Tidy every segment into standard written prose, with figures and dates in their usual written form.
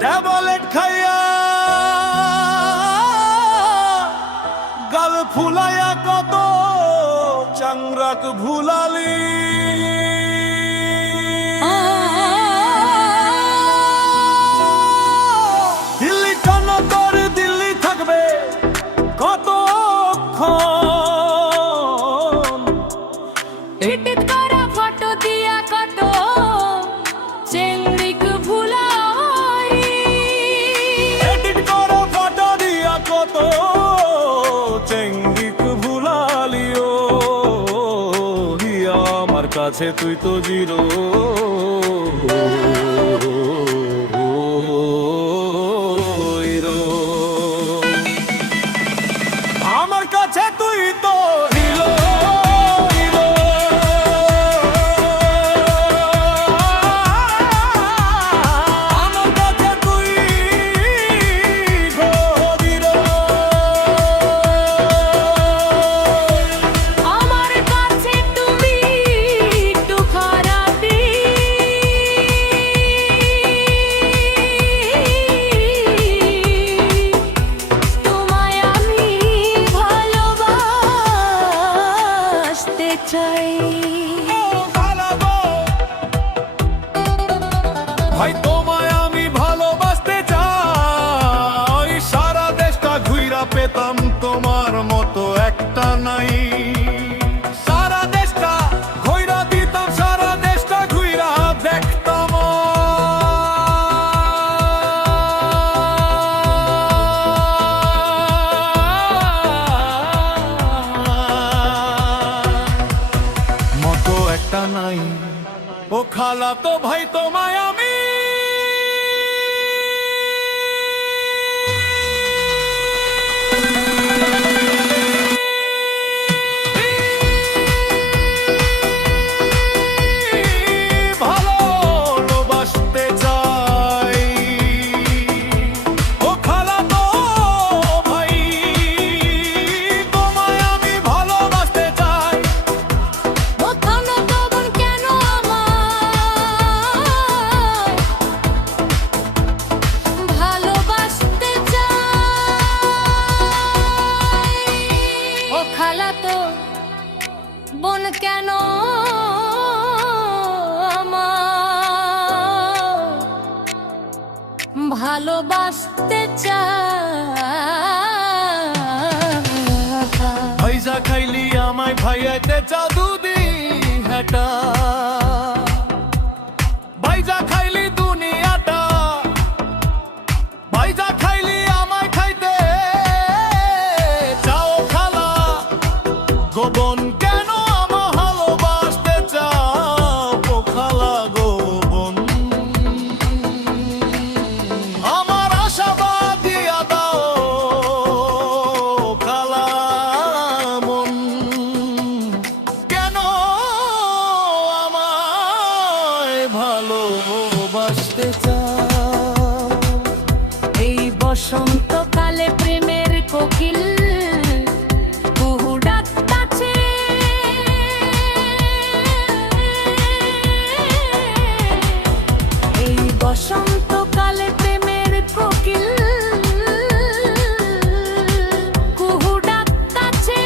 Tablet খাইয়া গাল ফুলাইয়া কত চাংরাক ভুলালি। দিল্লি টান তোর দিল্লি থাকবে কতক্ষণ, এডিট করা ফটো দিয়া কত চেংড়িক ভুলাই। এডিট করা ফটো দিয়া কত চেংড়িক ভুলালিও। হিয়া আমার কাছে তুই তো জিরো, আমার কাছে তুই তো হিরো। আমার কাছে তুই হিরো। আমার কাছে তুমি একটু খারাপি। তোমায় আমি ভালোবাসতে চাই। ভাই তোমায় আমি ভালোবাসতে চাই, সারা দেশটা ঘুইরা পেতাম তোমার মতো একটা নাই। সারা দেশটা ঘুইরা দিতাম, সারা দেশটা ঘুইরা দেখতাম। মতো একটা নাই ও খালা তো ভাই তোমায় আমি ভালোবাসতে চাই। ও খালা তো ভাই তোমায় আমি ভালোবাসতে চাই। ওখানে তখন কেন আমায় ভালোবাসতে চাই? ও খালাতো বোন কেন আমায় ভালোবাসতে চাই? ভাইজা খাইলি আমায় ভাইয়াতে চাও দুদিন হেটা। ভাইজা খাইলি দুনিয়াটা, ভাইজা খাইলি আমায় খাইতে চাও খালা। গোবন কেন আমায় ভালোবাসতে চাও ও খালা গোবন। আমার আশাবাদ দিয়া দাও খালা মন। কেন আমায় ভালোবাসতে চাও? এই বসন্তকালে প্রেমের কোকিল কুহু ডাকতাছে। এই বসন্তকালে প্রেমের কোকিল কুহু ডাকতাছে।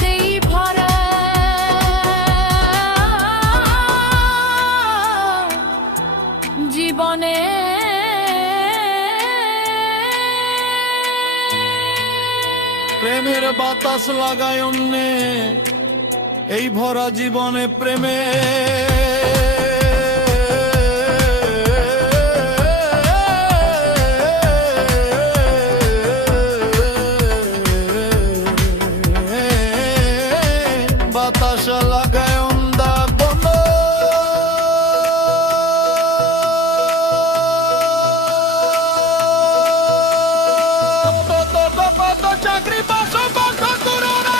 দেই ভরা জীবনে প্রেমের বাতাস লাগায় অন্যে, এই ভরা জীবনে প্রেমে বাতাস লাগায় অন্দা বন্ধ। চাকরি পাশো বন্ধ করো না।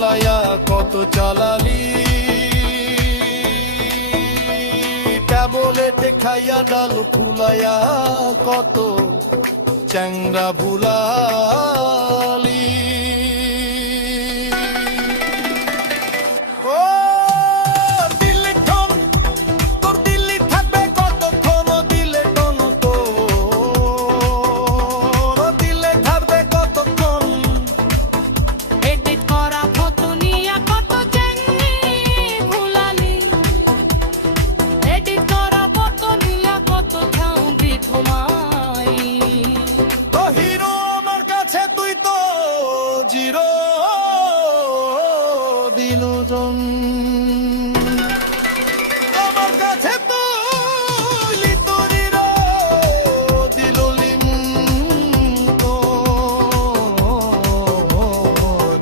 ভুলাইয়া কত চালালি কেবলেতে খাইয়া ডাল ফুলাইয়া কত চ্যাংরা ভুলালি ও দিল্লি ঠন তোর দিল্লি থাকবে কতক্ষণ দিলে টন তো দিলে থাকবে কতক্ষণ এডিট করা ফটো নিয়া কত চেঙ্গি ভুলালি এডিট করা ফটো নিয়া কত ঝাউবি ঘুমাই তো হিরো আমার কাছে তুই তো জিরো দিল জন আমার কাছে তুই লিতরির দিল লিম তো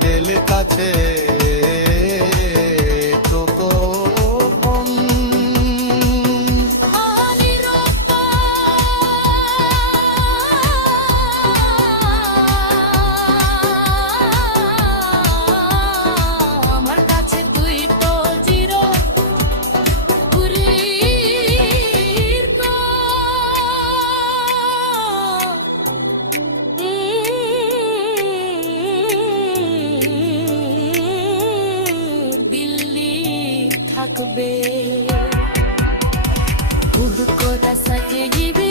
দিল কাছে তো তো ফোন আলি রব্বা আমার কাছে তুই তো জিরো উরির কো দিল্লি থাকবে খুদ কোরা সাজে গিবে